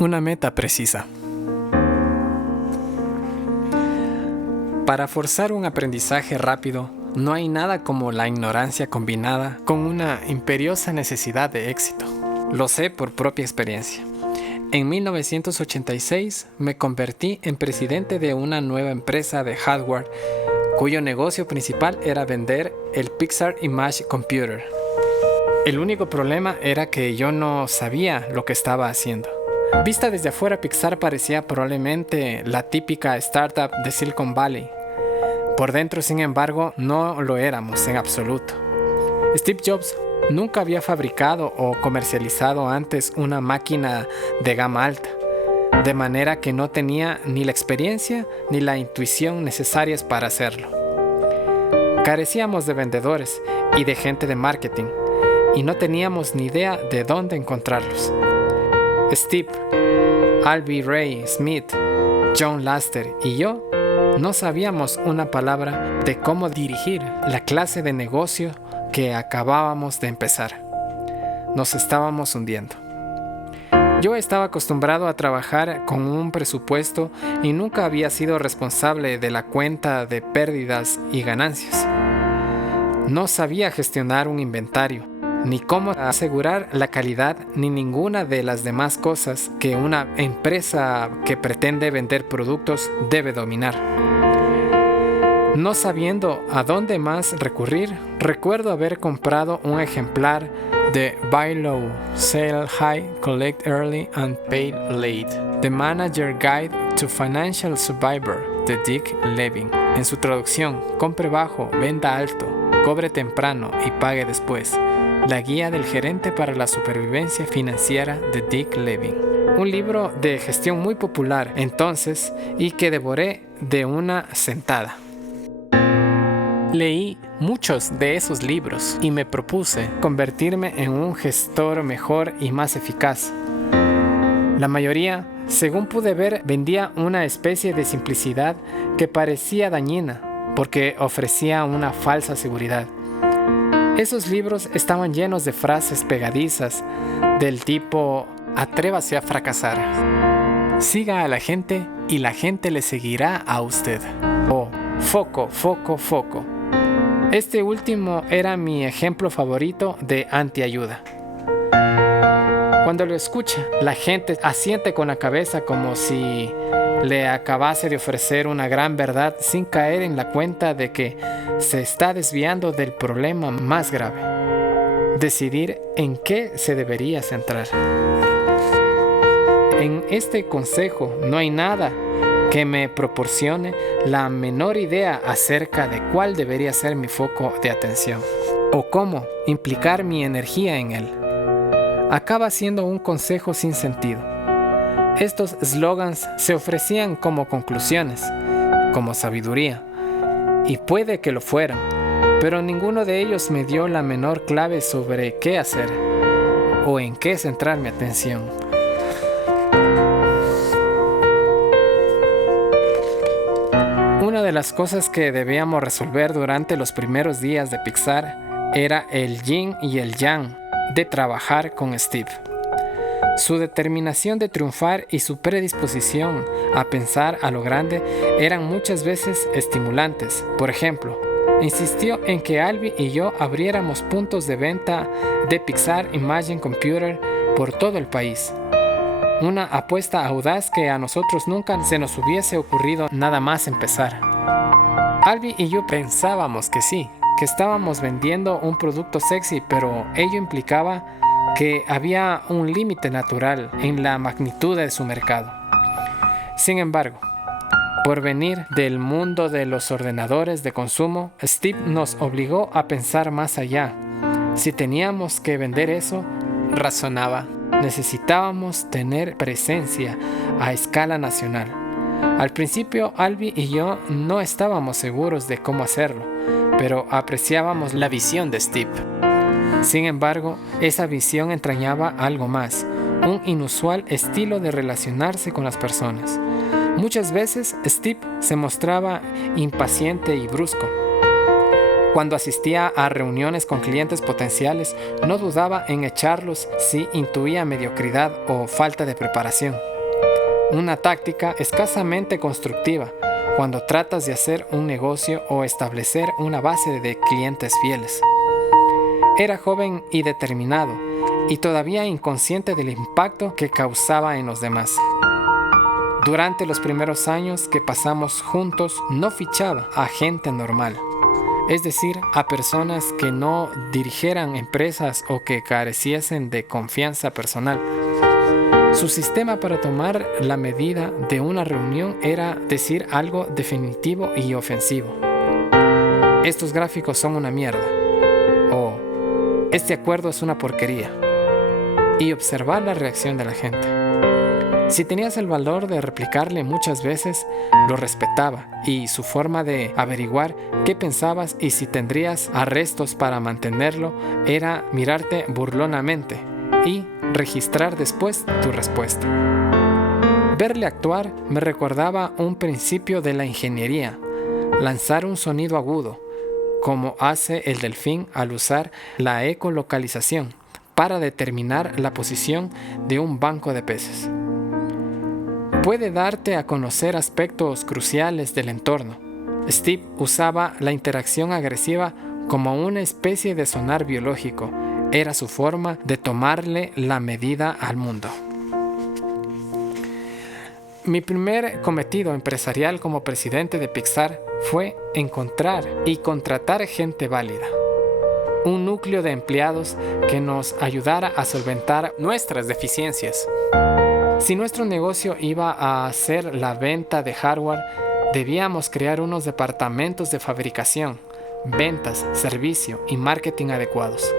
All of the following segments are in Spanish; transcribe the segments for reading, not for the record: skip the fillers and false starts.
Una meta precisa. Para forzar un aprendizaje rápido, no hay nada como la ignorancia combinada con una imperiosa necesidad de éxito. Lo sé por propia experiencia. En 1986 me convertí en presidente de una nueva empresa de hardware cuyo negocio principal era vender el Pixar Image Computer. El único problema era que yo no sabía lo que estaba haciendo. Vista desde afuera, Pixar parecía probablemente la típica startup de Silicon Valley. Por dentro, sin embargo, no lo éramos en absoluto. Steve Jobs nunca había fabricado o comercializado antes una máquina de gama alta, de manera que no tenía ni la experiencia ni la intuición necesarias para hacerlo. Carecíamos de vendedores y de gente de marketing, y no teníamos ni idea de dónde encontrarlos. Steve, Albie Ray Smith, John Laster y yo no sabíamos una palabra de cómo dirigir la clase de negocio que acabábamos de empezar. Nos estábamos hundiendo. Yo estaba acostumbrado a trabajar con un presupuesto y nunca había sido responsable de la cuenta de pérdidas y ganancias. No sabía gestionar un inventario, ni cómo asegurar la calidad, ni ninguna de las demás cosas que una empresa que pretende vender productos debe dominar. No sabiendo a dónde más recurrir, recuerdo haber comprado un ejemplar de Buy Low, Sell High, Collect Early and Pay Late, The Manager Guide to Financial Survivor de Dick Levin. En su traducción, compre bajo, venda alto, cobre temprano y pague después. La guía del gerente para la supervivencia financiera de Dick Levin. Un libro de gestión muy popular entonces y que devoré de una sentada. Leí muchos de esos libros y me propuse convertirme en un gestor mejor y más eficaz. La mayoría, según pude ver, vendía una especie de simplicidad que parecía dañina porque ofrecía una falsa seguridad. Esos libros estaban llenos de frases pegadizas del tipo atrévase a fracasar, siga a la gente y la gente le seguirá a usted, o foco, foco, foco. Este último era mi ejemplo favorito de antiayuda. Cuando lo escucha, la gente asiente con la cabeza como si le acabase de ofrecer una gran verdad sin caer en la cuenta de que se está desviando del problema más grave. Decidir en qué se debería centrar. En este consejo no hay nada que me proporcione la menor idea acerca de cuál debería ser mi foco de atención o cómo implicar mi energía en él. Acaba siendo un consejo sin sentido. Estos slogans se ofrecían como conclusiones, como sabiduría, y puede que lo fueran, pero ninguno de ellos me dio la menor clave sobre qué hacer o en qué centrar mi atención. Una de las cosas que debíamos resolver durante los primeros días de Pixar era el yin y el yang de trabajar con Steve. Su determinación de triunfar y su predisposición a pensar a lo grande eran muchas veces estimulantes. Por ejemplo, insistió en que Albie y yo abriéramos puntos de venta de Pixar Image Computer por todo el país. Una apuesta audaz que a nosotros nunca se nos hubiese ocurrido nada más empezar. Albie y yo pensábamos que sí, que estábamos vendiendo un producto sexy, pero ello implicaba que había un límite natural en la magnitud de su mercado. Sin embargo, por venir del mundo de los ordenadores de consumo, Steve nos obligó a pensar más allá. Si teníamos que vender eso, razonaba, necesitábamos tener presencia a escala nacional. Al principio, Albie y yo no estábamos seguros de cómo hacerlo, pero apreciábamos la visión de Steve. Sin embargo, esa visión entrañaba algo más, un inusual estilo de relacionarse con las personas. Muchas veces Steve se mostraba impaciente y brusco. Cuando asistía a reuniones con clientes potenciales, no dudaba en echarlos si intuía mediocridad o falta de preparación. Una táctica escasamente constructiva cuando tratas de hacer un negocio o establecer una base de clientes fieles. Era joven y determinado, y todavía inconsciente del impacto que causaba en los demás. Durante los primeros años que pasamos juntos, no fichaba a gente normal, es decir, a personas que no dirigieran empresas o que careciesen de confianza personal. Su sistema para tomar la medida de una reunión era decir algo definitivo y ofensivo. Estos gráficos son una mierda. O este acuerdo es una porquería. Y observar la reacción de la gente. Si tenías el valor de replicarle muchas veces, lo respetaba, y su forma de averiguar qué pensabas y si tendrías arrestos para mantenerlo era mirarte burlonamente y registrar después tu respuesta. Verle actuar me recordaba un principio de la ingeniería: lanzar un sonido agudo, como hace el delfín al usar la ecolocalización para determinar la posición de un banco de peces. Puede darte a conocer aspectos cruciales del entorno. Steve usaba la interacción agresiva como una especie de sonar biológico. Era su forma de tomarle la medida al mundo. Mi primer cometido empresarial como presidente de Pixar fue encontrar y contratar gente válida. Un núcleo de empleados que nos ayudara a solventar nuestras deficiencias. Si nuestro negocio iba a ser la venta de hardware, debíamos crear unos departamentos de fabricación, ventas, servicio y marketing adecuados.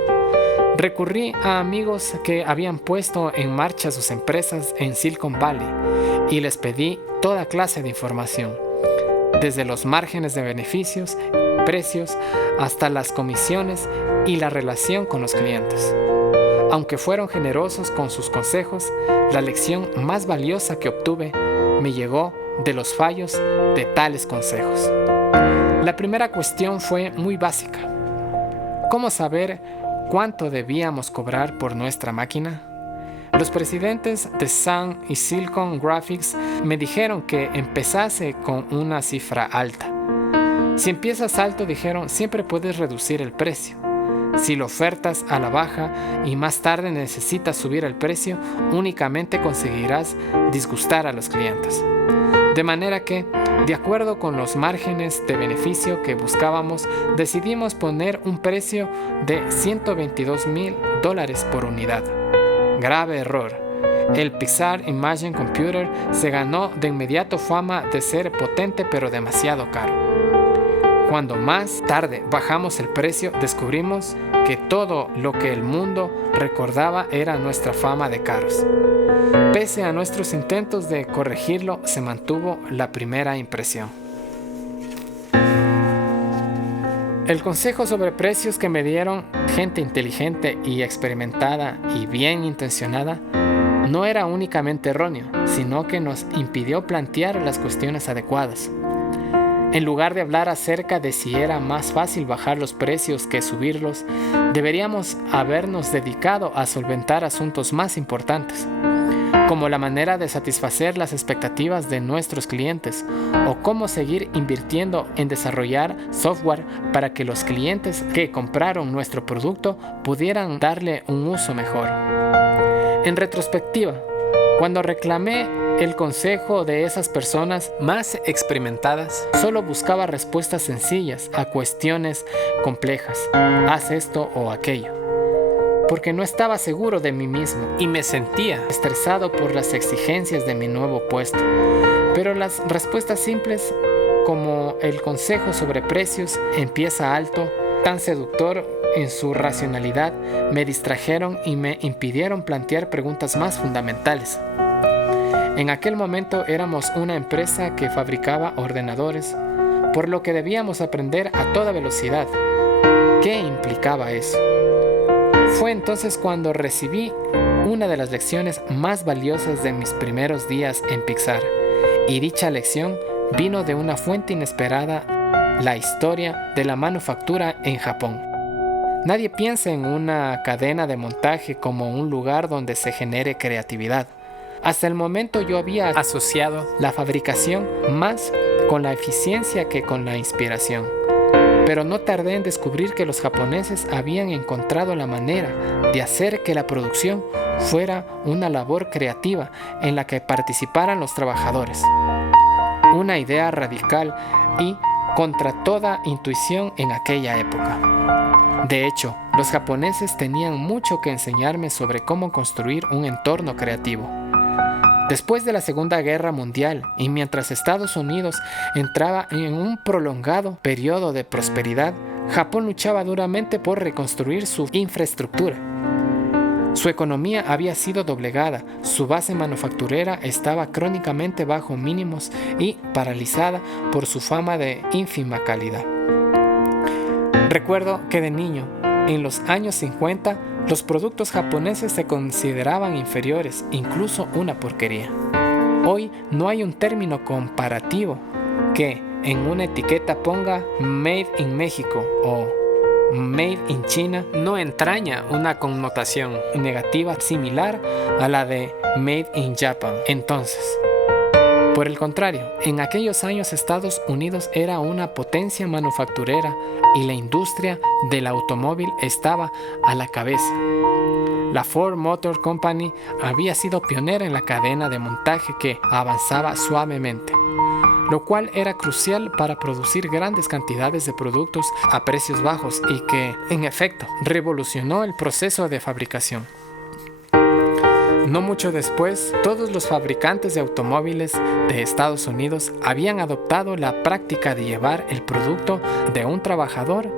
Recurrí a amigos que habían puesto en marcha sus empresas en Silicon Valley y les pedí toda clase de información, desde los márgenes de beneficios, precios, hasta las comisiones y la relación con los clientes. Aunque fueron generosos con sus consejos, la lección más valiosa que obtuve me llegó de los fallos de tales consejos. La primera cuestión fue muy básica: ¿cómo saber cuánto debíamos cobrar por nuestra máquina? Los presidentes de Sun y Silicon Graphics me dijeron que empezase con una cifra alta. Si empiezas alto, dijeron, siempre puedes reducir el precio. Si lo ofertas a la baja y más tarde necesitas subir el precio, únicamente conseguirás disgustar a los clientes. De manera que, de acuerdo con los márgenes de beneficio que buscábamos, decidimos poner un precio de $122,000 por unidad. Grave error. El Pixar Imagine Computer se ganó de inmediato fama de ser potente pero demasiado caro. Cuando más tarde bajamos el precio, descubrimos que todo lo que el mundo recordaba era nuestra fama de caros. Pese a nuestros intentos de corregirlo, se mantuvo la primera impresión. El consejo sobre precios que me dieron gente inteligente y experimentada y bien intencionada no era únicamente erróneo, sino que nos impidió plantear las cuestiones adecuadas. En lugar de hablar acerca de si era más fácil bajar los precios que subirlos, deberíamos habernos dedicado a solventar asuntos más importantes, como la manera de satisfacer las expectativas de nuestros clientes o cómo seguir invirtiendo en desarrollar software para que los clientes que compraron nuestro producto pudieran darle un uso mejor. En retrospectiva, cuando reclamé el consejo de esas personas más experimentadas, solo buscaba respuestas sencillas a cuestiones complejas. Haz esto o aquello. Porque no estaba seguro de mí mismo y me sentía estresado por las exigencias de mi nuevo puesto. Pero las respuestas simples, como el consejo sobre precios, empieza alto, tan seductor en su racionalidad, me distrajeron y me impidieron plantear preguntas más fundamentales. En aquel momento éramos una empresa que fabricaba ordenadores, por lo que debíamos aprender a toda velocidad. ¿Qué implicaba eso? Fue entonces cuando recibí una de las lecciones más valiosas de mis primeros días en Pixar, y dicha lección vino de una fuente inesperada la historia de la manufactura en Japón. Nadie piensa en una cadena de montaje como un lugar donde se genere creatividad. Hasta el momento yo había asociado la fabricación más con la eficiencia que con la inspiración. Pero no tardé en descubrir que los japoneses habían encontrado la manera de hacer que la producción fuera una labor creativa en la que participaran los trabajadores. Una idea radical y contra toda intuición en aquella época. De hecho, los japoneses tenían mucho que enseñarme sobre cómo construir un entorno creativo. Después de la Segunda Guerra Mundial y mientras Estados Unidos entraba en un prolongado periodo de prosperidad, Japón luchaba duramente por reconstruir su infraestructura. Su economía había sido doblegada, su base manufacturera estaba crónicamente bajo mínimos y paralizada por su fama de ínfima calidad. Recuerdo que de niño, en los años 50, los productos japoneses se consideraban inferiores, incluso una porquería. Hoy no hay un término comparativo que en una etiqueta ponga Made in México o Made in China. No entraña una connotación negativa similar a la de Made in Japan. Entonces, por el contrario, en aquellos años Estados Unidos era una potencia manufacturera y la industria del automóvil estaba a la cabeza. La Ford Motor Company había sido pionera en la cadena de montaje que avanzaba suavemente, lo cual era crucial para producir grandes cantidades de productos a precios bajos y que, en efecto, revolucionó el proceso de fabricación. No mucho después, todos los fabricantes de automóviles de Estados Unidos habían adoptado la práctica de llevar el producto de un trabajador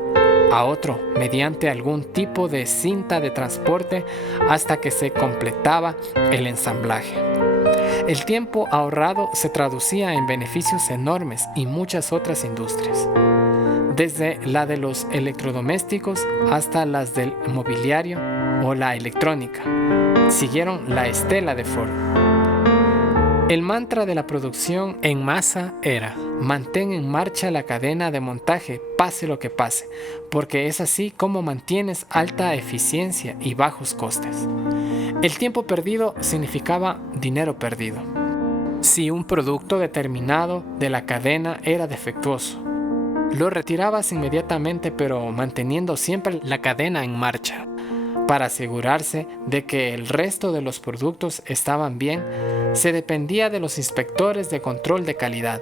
a otro mediante algún tipo de cinta de transporte hasta que se completaba el ensamblaje. El tiempo ahorrado se traducía en beneficios enormes y muchas otras industrias, desde la de los electrodomésticos hasta las del mobiliario o la electrónica. Siguieron la estela de Ford. El mantra de la producción en masa era: mantén en marcha la cadena de montaje, pase lo que pase, porque es así como mantienes alta eficiencia y bajos costes. El tiempo perdido significaba dinero perdido. Si un producto determinado de la cadena era defectuoso, lo retirabas inmediatamente, pero manteniendo siempre la cadena en marcha. Para asegurarse de que el resto de los productos estaban bien, se dependía de los inspectores de control de calidad.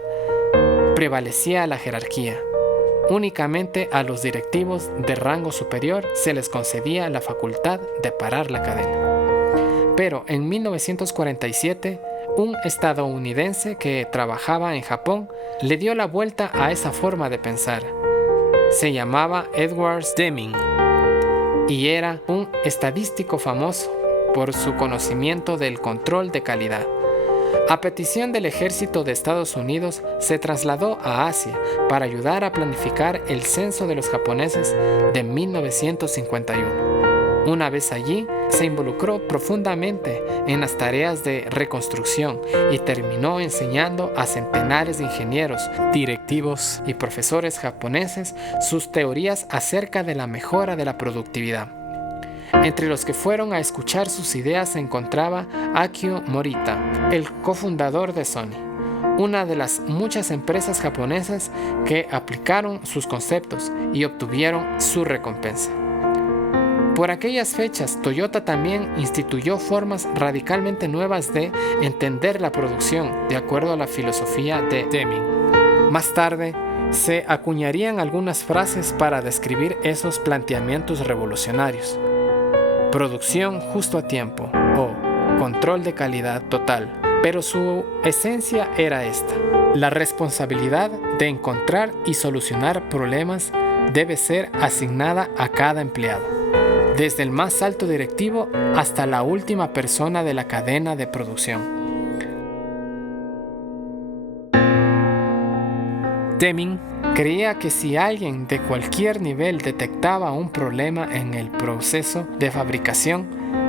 Prevalecía la jerarquía. Únicamente a los directivos de rango superior se les concedía la facultad de parar la cadena. Pero en 1947, un estadounidense que trabajaba en Japón le dio la vuelta a esa forma de pensar. Se llamaba Edward Deming. Y era un estadístico famoso por su conocimiento del control de calidad. A petición del ejército de Estados Unidos, se trasladó a Asia para ayudar a planificar el censo de los japoneses de 1951. Una vez allí, se involucró profundamente en las tareas de reconstrucción y terminó enseñando a centenares de ingenieros, directivos y profesores japoneses sus teorías acerca de la mejora de la productividad. Entre los que fueron a escuchar sus ideas se encontraba Akio Morita, el cofundador de Sony, una de las muchas empresas japonesas que aplicaron sus conceptos y obtuvieron su recompensa. Por aquellas fechas, Toyota también instituyó formas radicalmente nuevas de entender la producción, de acuerdo a la filosofía de Deming. Más tarde, se acuñarían algunas frases para describir esos planteamientos revolucionarios. Producción justo a tiempo o control de calidad total, pero su esencia era esta: la responsabilidad de encontrar y solucionar problemas debe ser asignada a cada empleado, desde el más alto directivo hasta la última persona de la cadena de producción. Deming creía que si alguien de cualquier nivel detectaba un problema en el proceso de fabricación,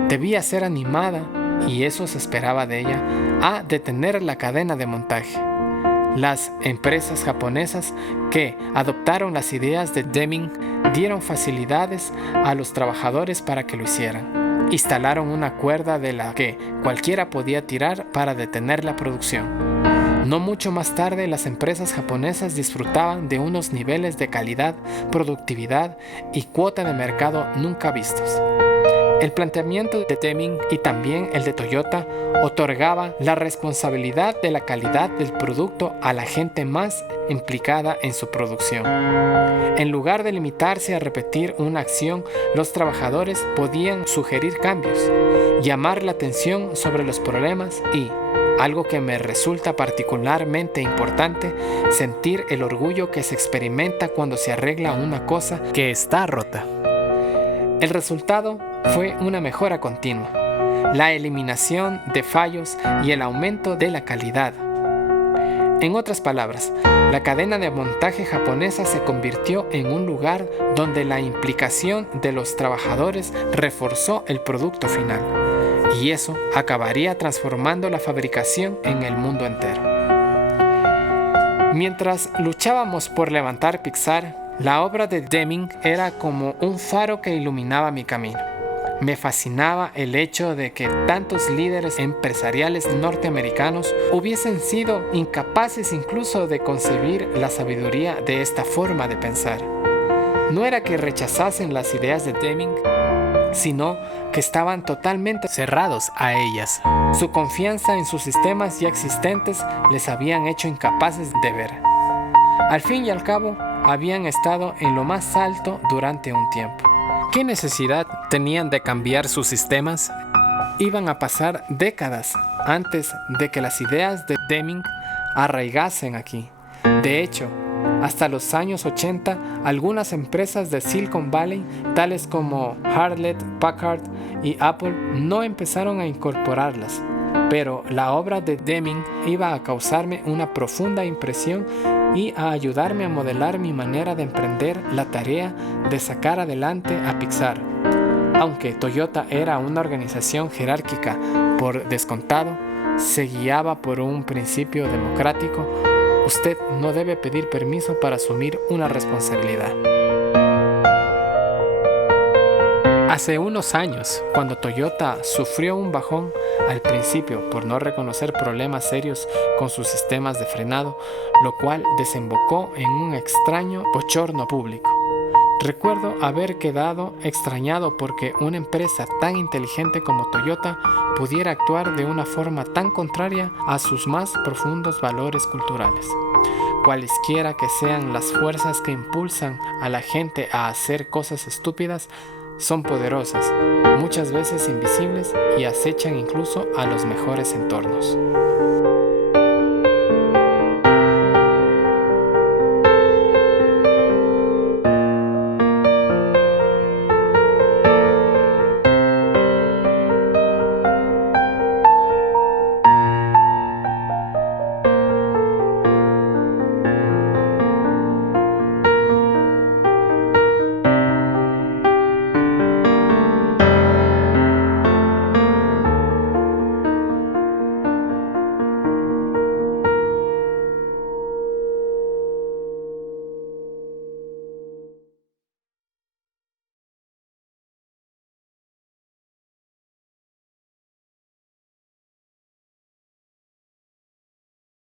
debía ser animada, y eso se esperaba de ella, a detener la cadena de montaje. Las empresas japonesas que adoptaron las ideas de Deming dieron facilidades a los trabajadores para que lo hicieran. Instalaron una cuerda de la que cualquiera podía tirar para detener la producción. No mucho más tarde, las empresas japonesas disfrutaban de unos niveles de calidad, productividad y cuota de mercado nunca vistos. El planteamiento de Deming y también el de Toyota otorgaba la responsabilidad de la calidad del producto a la gente más implicada en su producción. En lugar de limitarse a repetir una acción, los trabajadores podían sugerir cambios, llamar la atención sobre los problemas y, algo que me resulta particularmente importante, sentir el orgullo que se experimenta cuando se arregla una cosa que está rota. El resultado fue una mejora continua, la eliminación de fallos y el aumento de la calidad. En otras palabras, la cadena de montaje japonesa se convirtió en un lugar donde la implicación de los trabajadores reforzó el producto final, y eso acabaría transformando la fabricación en el mundo entero. Mientras luchábamos por levantar Pixar, la obra de Deming era como un faro que iluminaba mi camino. Me fascinaba el hecho de que tantos líderes empresariales norteamericanos hubiesen sido incapaces incluso de concebir la sabiduría de esta forma de pensar. No era que rechazasen las ideas de Deming, sino que estaban totalmente cerrados a ellas. Su confianza en sus sistemas ya existentes les habían hecho incapaces de ver. Al fin y al cabo, habían estado en lo más alto durante un tiempo. ¿Qué necesidad tenían de cambiar sus sistemas? Iban a pasar décadas antes de que las ideas de Deming arraigasen aquí. De hecho, hasta los años 80, algunas empresas de Silicon Valley, tales como Hewlett-Packard y Apple, no empezaron a incorporarlas. Pero la obra de Deming iba a causarme una profunda impresión y a ayudarme a modelar mi manera de emprender la tarea de sacar adelante a Pixar. Aunque Toyota era una organización jerárquica por descontado, se guiaba por un principio democrático. Usted no debe pedir permiso para asumir una responsabilidad. Hace unos años, cuando Toyota sufrió un bajón al principio por no reconocer problemas serios con sus sistemas de frenado, lo cual desembocó en un extraño bochorno público. Recuerdo haber quedado extrañado porque una empresa tan inteligente como Toyota pudiera actuar de una forma tan contraria a sus más profundos valores culturales. Cualesquiera que sean las fuerzas que impulsan a la gente a hacer cosas estúpidas, son poderosas, muchas veces invisibles y acechan incluso a los mejores entornos.